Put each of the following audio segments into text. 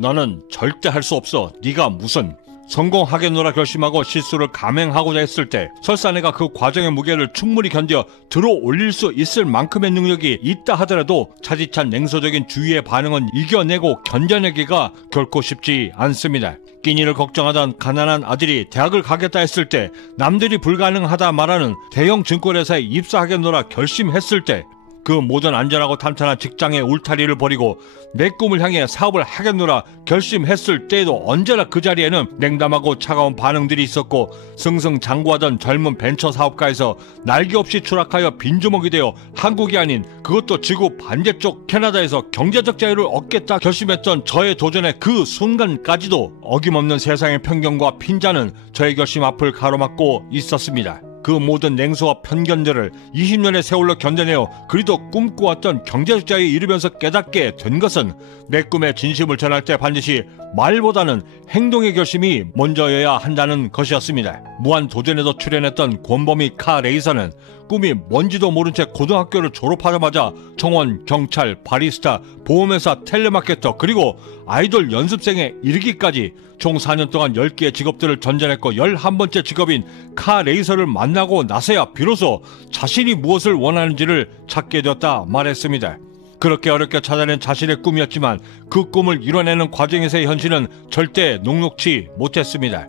너는 절대 할 수 없어. 네가 무슨. 성공하겠노라 결심하고 실수를 감행하고자 했을 때 설사 내가 그 과정의 무게를 충분히 견뎌 들어 올릴 수 있을 만큼의 능력이 있다 하더라도 차디찬 냉소적인 주위의 반응은 이겨내고 견뎌내기가 결코 쉽지 않습니다. 끼니를 걱정하던 가난한 아들이 대학을 가겠다 했을 때, 남들이 불가능하다 말하는 대형 증권회사에 입사하겠노라 결심했을 때, 그 모든 안전하고 탄탄한 직장의 울타리를 버리고 내 꿈을 향해 사업을 하겠노라 결심했을 때에도 언제나 그 자리에는 냉담하고 차가운 반응들이 있었고, 승승장구하던 젊은 벤처 사업가에서 날개 없이 추락하여 빈주먹이 되어 한국이 아닌 그것도 지구 반대쪽 캐나다에서 경제적 자유를 얻겠다 결심했던 저의 도전의 그 순간까지도 어김없는 세상의 편견과 핀잔은 저의 결심 앞을 가로막고 있었습니다. 그 모든 냉소와 편견들을 20년의 세월로 견뎌내어 그리도 꿈꿔왔던 경제적 자유에 이르면서 깨닫게 된 것은, 내 꿈의 진심을 전할 때 반드시 말보다는 행동의 결심이 먼저여야 한다는 것이었습니다. 무한도전에도 출연했던 권범희 카 레이서는 꿈이 뭔지도 모른 채 고등학교를 졸업하자마자 청원, 경찰, 바리스타, 보험회사, 텔레마케터, 그리고 아이돌 연습생에 이르기까지 총 4년 동안 10개의 직업들을 전전했고 11번째 직업인 카 레이서를 만나고 나서야 비로소 자신이 무엇을 원하는지를 찾게 되었다 말했습니다. 그렇게 어렵게 찾아낸 자신의 꿈이었지만 그 꿈을 이뤄내는 과정에서의 현실은 절대 녹록지 못했습니다.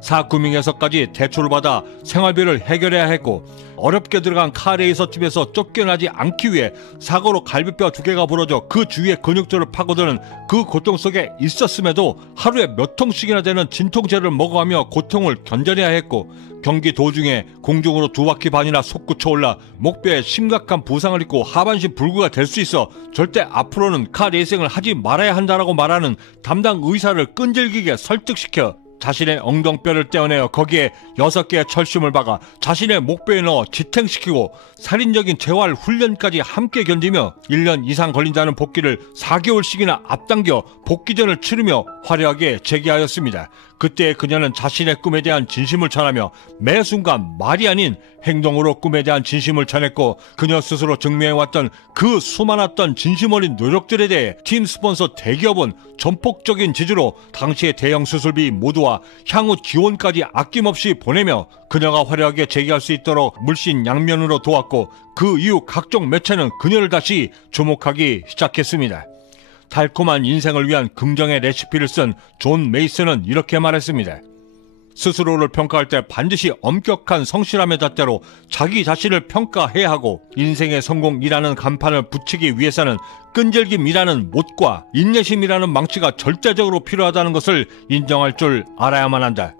사구밍에서까지 대출을 받아 생활비를 해결해야 했고, 어렵게 들어간 카레이서집에서 쫓겨나지 않기 위해 사고로 갈비뼈 2개가 부러져 그 주위의 근육들을 파고드는 그 고통 속에 있었음에도 하루에 몇 통씩이나 되는 진통제를 먹어가며 고통을 견뎌내야 했고, 경기 도중에 공중으로 2바퀴 반이나 솟구쳐 올라 목뼈에 심각한 부상을 입고 하반신 불구가 될 수 있어 절대 앞으로는 카레이싱을 하지 말아야 한다라고 말하는 담당 의사를 끈질기게 설득시켜 자신의 엉덩뼈를 떼어내어 거기에 6개의 철심을 박아 자신의 목뼈에 넣어 지탱시키고 살인적인 재활 훈련까지 함께 견디며 1년 이상 걸린다는 복귀를 4개월씩이나 앞당겨 복귀전을 치르며 화려하게 재기하였습니다. 그때 그녀는 자신의 꿈에 대한 진심을 전하며 매 순간 말이 아닌 행동으로 꿈에 대한 진심을 전했고, 그녀 스스로 증명해왔던 그 수많았던 진심 어린 노력들에 대해 팀 스폰서 대기업은 전폭적인 지지로 당시의 대형 수술비 모두와 향후 지원까지 아낌없이 보내며 그녀가 화려하게 재기할 수 있도록 물신양면으로 도왔고, 그 이후 각종 매체는 그녀를 다시 주목하기 시작했습니다. 달콤한 인생을 위한 긍정의 레시피를 쓴 존 메이슨은 이렇게 말했습니다. 스스로를 평가할 때 반드시 엄격한 성실함의 잣대로 자기 자신을 평가해야 하고, 인생의 성공이라는 간판을 붙이기 위해서는 끈질김이라는 못과 인내심이라는 망치가 절대적으로 필요하다는 것을 인정할 줄 알아야만 한다.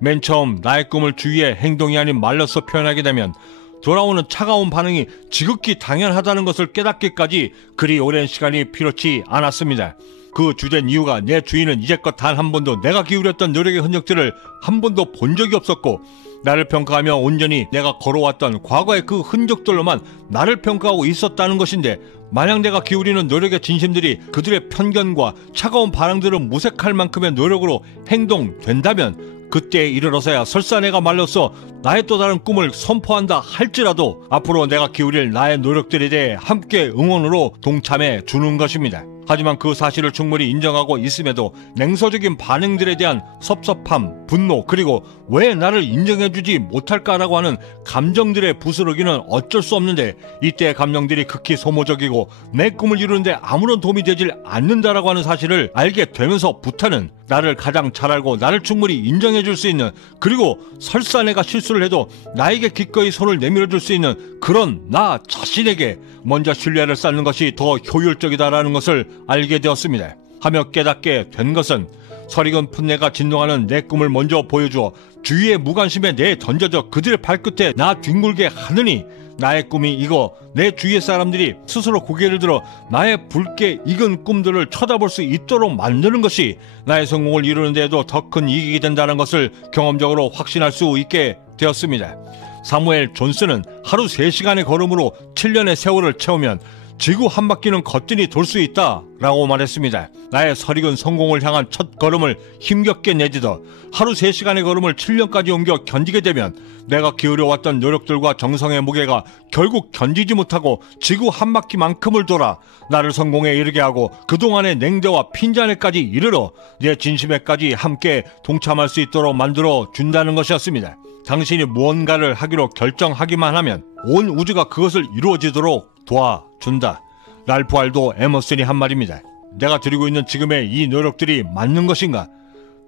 맨 처음 나의 꿈을 주위의 행동이 아닌 말로써 표현하게 되면 돌아오는 차가운 반응이 지극히 당연하다는 것을 깨닫기까지 그리 오랜 시간이 필요치 않았습니다. 그 주된 이유가 내 주위는 이제껏 단 한 번도 내가 기울였던 노력의 흔적들을 한 번도 본 적이 없었고, 나를 평가하며 온전히 내가 걸어왔던 과거의 그 흔적들로만 나를 평가하고 있었다는 것인데, 만약 내가 기울이는 노력의 진심들이 그들의 편견과 차가운 반응들을 무색할 만큼의 노력으로 행동된다면, 그때에 이르러서야 설사 내가 말로써 나의 또 다른 꿈을 선포한다 할지라도 앞으로 내가 기울일 나의 노력들에 대해 함께 응원으로 동참해 주는 것입니다. 하지만 그 사실을 충분히 인정하고 있음에도 냉소적인 반응들에 대한 섭섭함, 분노, 그리고 왜 나를 인정해주지 못할까라고 하는 감정들의 부스러기는 어쩔 수 없는데, 이때의 감정들이 극히 소모적이고 내 꿈을 이루는데 아무런 도움이 되질 않는다라고 하는 사실을 알게 되면서부터는 나를 가장 잘 알고 나를 충분히 인정해줄 수 있는, 그리고 설사 내가 실수를 해도 나에게 기꺼이 손을 내밀어줄 수 있는 그런 나 자신에게 먼저 신뢰를 쌓는 것이 더 효율적이다라는 것을 알게 되었습니다. 하며 깨닫게 된 것은, 설익은 풋내가 진동하는 내 꿈을 먼저 보여주어 주위의 무관심에 내에 던져져 그들의 발끝에 나 뒹굴게 하느니, 나의 꿈이 이거 내 주위의 사람들이 스스로 고개를 들어 나의 붉게 익은 꿈들을 쳐다볼 수 있도록 만드는 것이 나의 성공을 이루는 데에도 더 큰 이익이 된다는 것을 경험적으로 확신할 수 있게 되었습니다. 사무엘 존슨은 하루 3시간의 걸음으로 7년의 세월을 채우면 지구 한 바퀴는 거뜬히 돌 수 있다 라고 말했습니다. 나의 설익은 성공을 향한 첫 걸음을 힘겹게 내딛어 하루 3시간의 걸음을 7년까지 옮겨 견디게 되면 내가 기울여왔던 노력들과 정성의 무게가 결국 견디지 못하고 지구 한 바퀴만큼을 돌아 나를 성공에 이르게 하고 그동안의 냉대와 핀잔에까지 이르러 내 진심에까지 함께 동참할 수 있도록 만들어 준다는 것이었습니다. 당신이 무언가를 하기로 결정하기만 하면 온 우주가 그것을 이루어지도록 도와준다. 랄프 waldo 에머슨이 한 말입니다. 내가 드리고 있는 지금의 이 노력들이 맞는 것인가?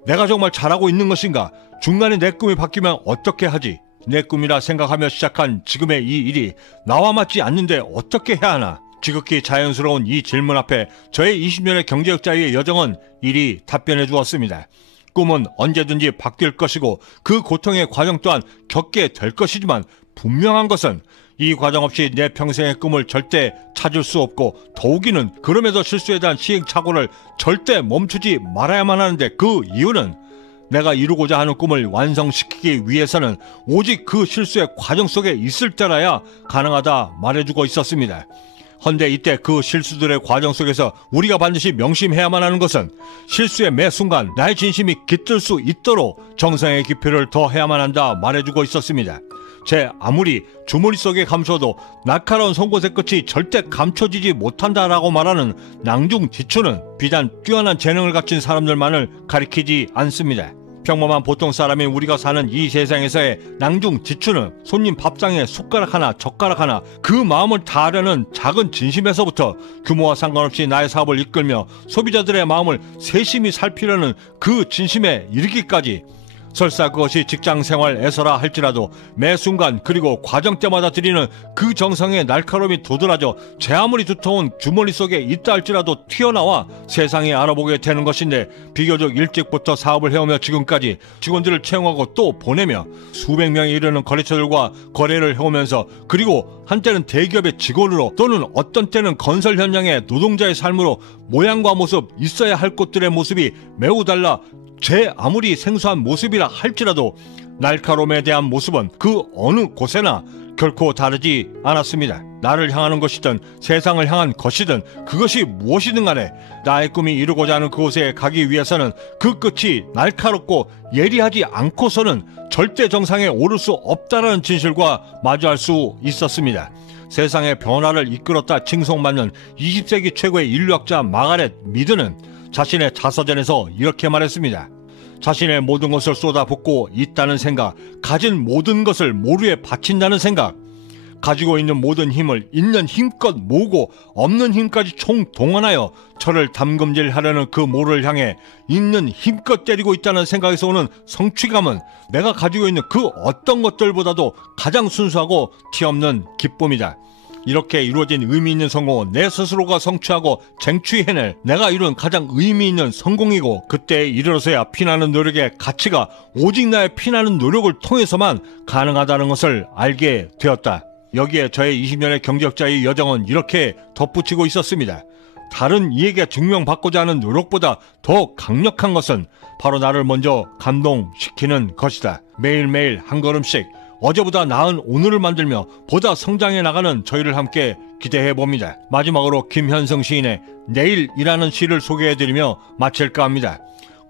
내가 정말 잘하고 있는 것인가? 중간에 내 꿈이 바뀌면 어떻게 하지? 내 꿈이라 생각하며 시작한 지금의 이 일이 나와 맞지 않는데 어떻게 해야 하나? 지극히 자연스러운 이 질문 앞에 저의 20년의 경제학자의 여정은 이리 답변해 주었습니다. 꿈은 언제든지 바뀔 것이고 그 고통의 과정 또한 겪게 될 것이지만 분명한 것은 이 과정 없이 내 평생의 꿈을 절대 찾을 수 없고 더욱이는 그럼에도 실수에 대한 시행착오를 절대 멈추지 말아야만 하는데 그 이유는 내가 이루고자 하는 꿈을 완성시키기 위해서는 오직 그 실수의 과정 속에 있을 때라야 가능하다 말해주고 있었습니다. 헌데 이때 그 실수들의 과정 속에서 우리가 반드시 명심해야만 하는 것은 실수의 매 순간 나의 진심이 깃들 수 있도록 정성의 깊이를 더해야만 한다 말해주고 있었습니다. 제 아무리 주머니 속에 감춰도 날카로운 송곳의 끝이 절대 감춰지지 못한다라고 말하는 낭중지추는 비단 뛰어난 재능을 갖춘 사람들만을 가리키지 않습니다. 평범한 보통 사람인 우리가 사는 이 세상에서의 낭중지추는 손님 밥상에 숟가락 하나 젓가락 하나 그 마음을 다하려는 작은 진심에서부터 규모와 상관없이 나의 사업을 이끌며 소비자들의 마음을 세심히 살피려는 그 진심에 이르기까지 설사 그것이 직장생활에서라 할지라도 매 순간 그리고 과정 때마다 드리는 그 정성의 날카로움이 도드라져 제 아무리 두터운 주머니 속에 있다 할지라도 튀어나와 세상에 알아보게 되는 것인데 비교적 일찍부터 사업을 해오며 지금까지 직원들을 채용하고 또 보내며 수백 명에 이르는 거래처들과 거래를 해오면서 그리고 한때는 대기업의 직원으로 또는 어떤 때는 건설 현장의 노동자의 삶으로 모양과 모습 있어야 할 곳들의 모습이 매우 달라 제 아무리 생소한 모습이라 할지라도 날카로움에 대한 모습은 그 어느 곳에나 결코 다르지 않았습니다. 나를 향하는 것이든 세상을 향한 것이든 그것이 무엇이든 간에 나의 꿈이 이루고자 하는 그곳에 가기 위해서는 그 끝이 날카롭고 예리하지 않고서는 절대 정상에 오를 수 없다는 진실과 마주할 수 있었습니다. 세상의 변화를 이끌었다 칭송받는 20세기 최고의 인류학자 마가렛 미드는 자신의 자서전에서 이렇게 말했습니다. 자신의 모든 것을 쏟아붓고 있다는 생각, 가진 모든 것을 모루에 바친다는 생각, 가지고 있는 모든 힘을 있는 힘껏 모으고 없는 힘까지 총동원하여 저를 담금질하려는 그 모루를 향해 있는 힘껏 때리고 있다는 생각에서 오는 성취감은 내가 가지고 있는 그 어떤 것들보다도 가장 순수하고 티없는 기쁨이다. 이렇게 이루어진 의미 있는 성공은 내 스스로가 성취하고 쟁취해낼 내가 이룬 가장 의미 있는 성공이고 그때에 이르러서야 피나는 노력의 가치가 오직 나의 피나는 노력을 통해서만 가능하다는 것을 알게 되었다. 여기에 저의 20년의 경제학자의 여정은 이렇게 덧붙이고 있었습니다. 다른 이에게 증명받고자 하는 노력보다 더 강력한 것은 바로 나를 먼저 감동시키는 것이다. 매일매일 한 걸음씩 어제보다 나은 오늘을 만들며 보다 성장해 나가는 저희를 함께 기대해봅니다. 마지막으로 김현성 시인의 내일이라는 시를 소개해드리며 마칠까 합니다.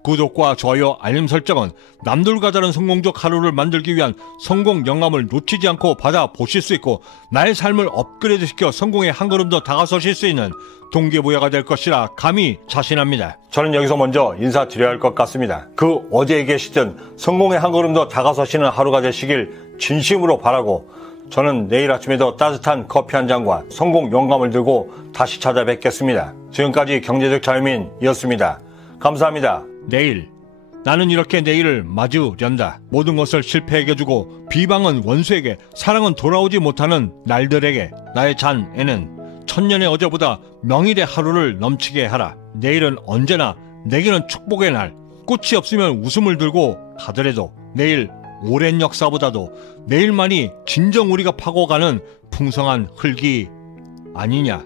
구독과 좋아요, 알림 설정은 남들과 다른 성공적 하루를 만들기 위한 성공 영감을 놓치지 않고 받아보실 수 있고 나의 삶을 업그레이드시켜 성공에 한 걸음 더 다가서실 수 있는 동기부여가 될 것이라 감히 자신합니다. 저는 여기서 먼저 인사드려야 할 것 같습니다. 그 어디에 계시든 성공에 한 걸음 더 다가서시는 하루가 되시길 진심으로 바라고 저는 내일 아침에도 따뜻한 커피 한 잔과 성공 영감을 들고 다시 찾아뵙겠습니다. 지금까지 경제적 자유민이었습니다. 감사합니다. 내일 나는 이렇게 내일을 맞으련다. 모든 것을 실패에게 주고 비방은 원수에게 사랑은 돌아오지 못하는 날들에게 나의 잔에는 천년의 어제보다 명일의 하루를 넘치게 하라. 내일은 언제나 내게는 축복의 날. 꽃이 없으면 웃음을 들고 가더라도 내일 오랜 역사보다도 내일만이 진정 우리가 파고가는 풍성한 흙이 아니냐.